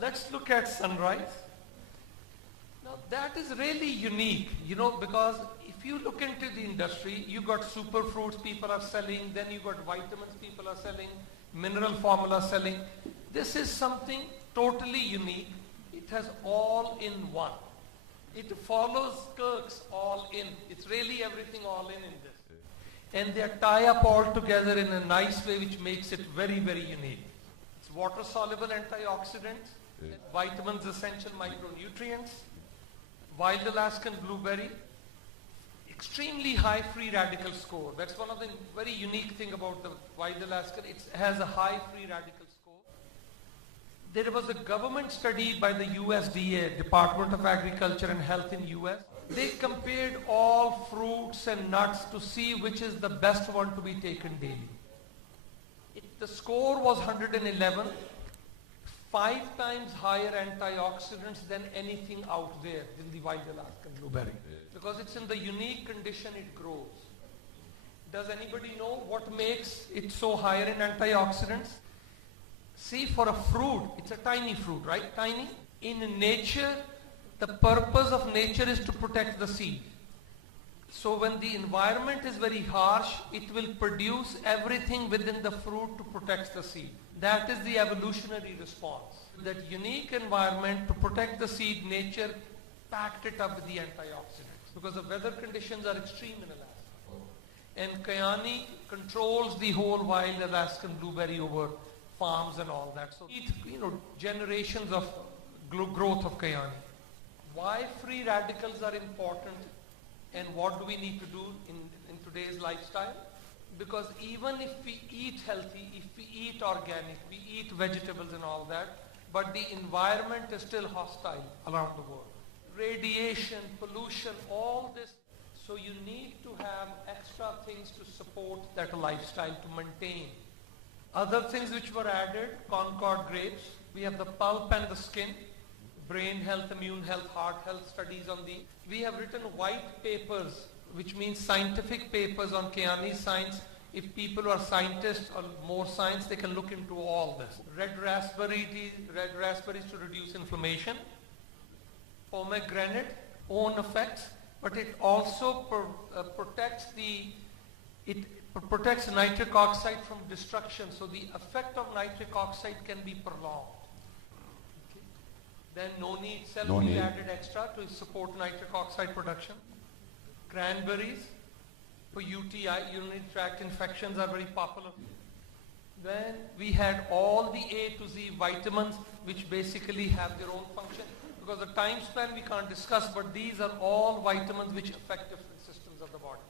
let's look at sunrise. Now that is really unique, because if you look into the industry, you got superfruits people are selling, then you got vitamins people are selling, mineral formula selling. This is something totally unique. It has all in one. It follows Kirk's all in. It's really everything all in this. And they tie up all together in a nice way which makes it very, very unique. It's water-soluble antioxidants, vitamins, essential micronutrients, wild Alaskan blueberry, extremely high free radical score. That's one of the very unique thing about the wild Alaskan. It has a high free radical score. There was a government study by the USDA, Department of Agriculture and Health in US. They compared all fruits and nuts to see which is the best one to be taken daily. The score was 111, 5 times higher antioxidants than anything out there in the wild Alaskan blueberry. Because it's in the unique condition it grows. Does anybody know what makes it so higher in antioxidants? See, for a fruit, it's a tiny fruit, right? Tiny. In nature, the purpose of nature is to protect the seed. So when the environment is very harsh, it will produce everything within the fruit to protect the seed. That is the evolutionary response. That unique environment to protect the seed, nature packed it up with the antioxidants because the weather conditions are extreme in Alaska. And Kyani controls the whole wild Alaskan blueberry over farms and all that. So, generations of growth of Kyani. Why free radicals are important and what do we need to do in today's lifestyle? Because even if we eat healthy, if we eat organic, we eat vegetables and all that, but the environment is still hostile around the world. Radiation, pollution, all this. So you need to have extra things to support that lifestyle to maintain. Other things which were added, Concord grapes. We have the pulp and the skin. Brain health, immune health, heart health studies on the. We have written white papers, which means scientific papers on Kyani science. If people who are scientists or more science, they can look into all this. Red raspberries to reduce inflammation. Pomegranate, own effects, but it also protects nitric oxide from destruction. So the effect of nitric oxide can be prolonged. Then noni itself we added extra to support nitric oxide production. Cranberries for UTI, urinary tract infections are very popular. Then we had all the A to Z vitamins which basically have their own function. Because the time span we can't discuss, but these are all vitamins which affect different systems of the body.